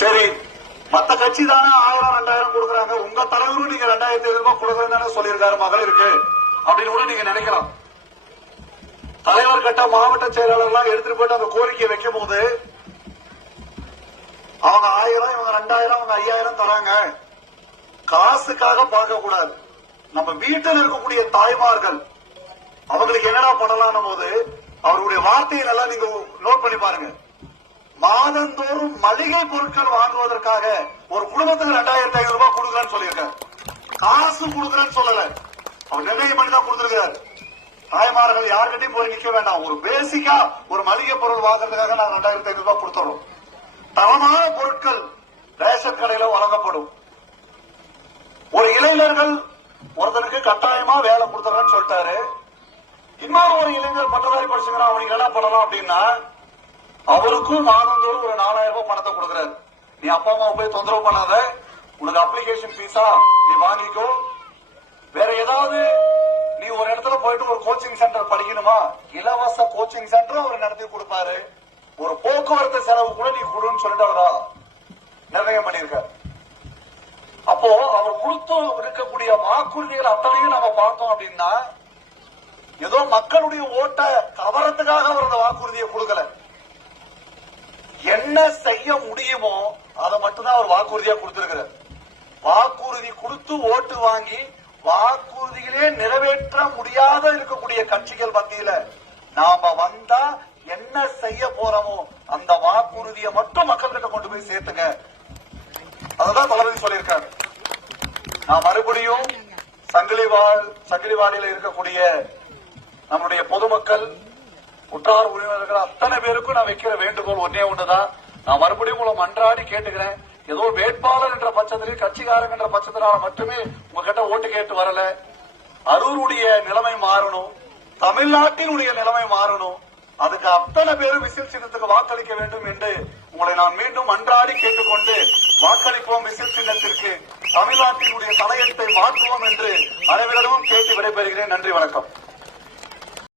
சரி, மத்த கட்சி தானே 1000 2000 கொடுக்குறாங்க, உங்க தலைவரும் நீங்க 2500 ரூபாய் கொடுக்கறதுன்னு சொல்லியிருக்காரு மகளிருக்கு அப்படின்னு கூட நீங்க நினைக்கலாம். தலைவர் கட்ட மாவட்ட செயலாளர் எடுத்துட்டு போயிட்டு அந்த கோரிக்கையை வைக்கும் போது அவங்க 1000, இவங்க 2000, அவங்க 5000 தராங்க. காசுக்காக பார்க்க கூடாது. நம்ம வீட்டில் இருக்கக்கூடிய தாய்மார்கள் அவங்களுக்கு என்னடா பண்ணலாம் போது அவருடைய வார்த்தைகள் எல்லாம் நீங்க நோட் பண்ணி பாருங்க. மாதந்தோறும் மளிகை பொருட்கள் வாங்குவதற்காக ஒரு குடும்பத்துக்கு 2500 ரூபாய் கொடுக்கறேன்னு சொல்லியிருக்காரு. காசு கொடுக்கறேன்னு சொல்லல, அவர் நிர்ணயம் பண்ணி தான் கொடுத்திருக்கிறார். தாய்மார்கள் யார்கிட்டையும் போய் நிக்க வேண்டாம். ஒரு பேசிக்கா ஒரு மளிகை பொருள் வாங்குறதுக்காக நான் 2500 ரூபாய் கொடுத்துறோம். தரமான பொருட்கள் ரேஷன் கடையில வழங்கப்படும். ஒரு இளைஞர்கள் ஒருத்தருக்கு கட்டாயமா வேலை கொடுத்துறேன்னு சொல்லிட்டாரு. இன்னொரு ஒரு இளைஞர் பட்டதாரி படிச்சுக்கிறான், அவனுக்கு என்ன பண்ணலாம் அப்படின்னா அவருக்கும் மாதந்தோறும் ஒரு 4000 ரூபாய் பணத்தை கொடுக்கிறாரு. நீ அப்பா அம்மா போய் தொந்தரவு பண்ணாத, உனக்கு அப்ளிகேஷன் ஃபீஸா நீ வாங்கிக்கோ. வேற ஏதாவது நீ ஒரு இடத்துல போயிட்டு ஒரு கோச்சிங் சென்டர் படிக்கணுமா, இலவச கோச்சிங் சென்டர் அவர் நடத்தி கொடுப்பாரு. ஒரு போக்குவரத்து செலவு கூட நீ கொடுன்னு சொல்லிட்டு அவரா நிர்ணயம் பண்ணிருக்காரு. அப்போ அவர் கொடுத்து இருக்கக்கூடிய வாக்குறுதிகள் அத்தனையும் நம்ம பார்த்தோம் அப்படின்னா ஏதோ மக்களுடைய ஓட்டை கவரத்துக்காக அவர் அந்த வாக்குறுதியை கொடுக்கல. என்ன செய்ய முடியுமோ அதை மட்டும்தான் அவர் வாக்குறுதியா கொடுத்திருக்கிறார். வாக்குறுதி கொடுத்து ஓட்டு வாங்கி வாக்குறுதிகளே நிறைவேற்ற முடியாத இருக்கக்கூடிய கட்சிகள் மத்தியில நாம வந்தா என்ன செய்ய போறோமோ அந்த வாக்குறுதியை மட்டும் மக்கள்கிட்ட கொண்டு போய் சேர்த்துங்க. அதுதான் தளபதி சொல்லியிருக்காரு. நான் மறுபடியும் சங்கிலிவாடியில் இருக்கக்கூடிய நம்முடைய பொதுமக்கள் குற்றார் உறவினர்கள் அத்தனை பேருக்கும் நான் வைக்கிற வேண்டுகோள் ஒன்னே ஒண்ணுதான். நான் மறுபடியும் உங்களை மன்றாடி கேட்டுக்கிறேன். ஏதோ வேட்பாளர் என்ற பட்சத்திலே கட்சிக்காரங்க என்ற பட்சத்தினால மட்டுமே உங்ககிட்ட ஓட்டு கேட்டு வரல. அரூருடைய நிலைமை மாறணும், தமிழ்நாட்டினுடைய நிலைமை மாறணும். அதுக்கு அத்தனை பேரும் விசில் சின்னத்துக்கு வாக்களிக்க வேண்டும் என்று உங்களை நான் மீண்டும் அன்றாடி கேட்டுக்கொண்டு வாக்களிப்போம் விசில் சின்னத்திற்கு, தமிழ்நாட்டினுடைய தலையெழுத்தை மாற்றுவோம் என்று அனைவரிடமும் கேட்டு விடைபெறுகிறேன். நன்றி, வணக்கம்.